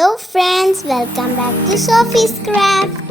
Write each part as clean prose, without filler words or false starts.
Hello friends, welcome back to Sophie's Craft.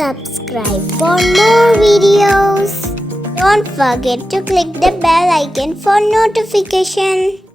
Subscribe for more videos. Don't forget to click the bell icon for notification.